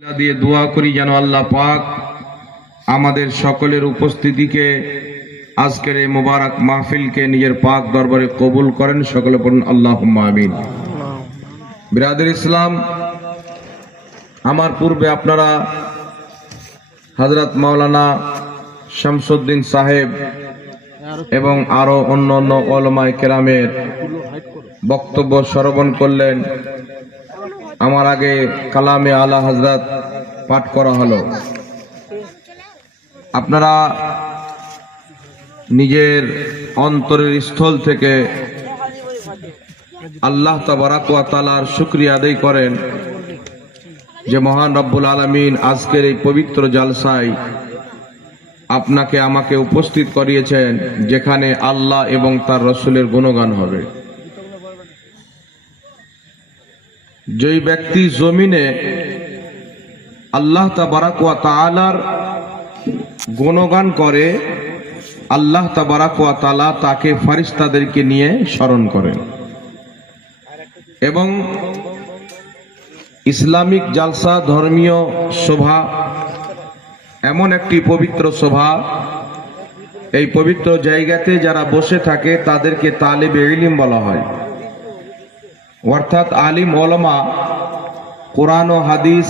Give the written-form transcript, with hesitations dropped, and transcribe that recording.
দিয়ে দোয়া করি যেন আল্লাহ পাক আমাদের সকলের উপস্থিতিকে আজকের এই মুবারক মাহফিলকে নিজের পাক দরবারে কবুল করেন। সকলে পড়ুন আল্লাহুম্মা আমিন। বিরাদর ইসলাম, আমার পূর্বে আপনারা হযরত মাওলানা শামসুদ্দিন সাহেব এবং আরো অন্যান্য উলামায়ে কেরামের বক্তব্য শ্রবণ করলেন। আমার আগে কালামে আলা হযরত পাঠ করা হলো। আপনারা নিজের অন্তরের স্থল থেকে আল্লাহ তাবারাক ওয়া তাআলার শুকরিয়া আদায় করেন যে মহান রব্বুল আলামিন আজকের এই পবিত্র জালসায় আপনাকে আমাকে উপস্থিত করিয়েছেন, যেখানে আল্লাহ এবং তার রাসূলের গুণগান হবে। যেই ব্যক্তি জমিনে আল্লাহ তাবারাক ওয়া তাআলার গুণগান করে, আল্লাহ তাবারাক ওয়া তাআলা তাকে ফেরেশতাদেরকে নিয়ে স্মরণ করেন। এবং ইসলামিক জালসা, ধর্মীয় সভা এমন একটি পবিত্র সভা, এই পবিত্র জায়গাতে যারা বসে থাকে তাদেরকে তালিবে ইলম বলা হয়। অর্থাৎ আলিম ওলামা কোরআন ও হাদিস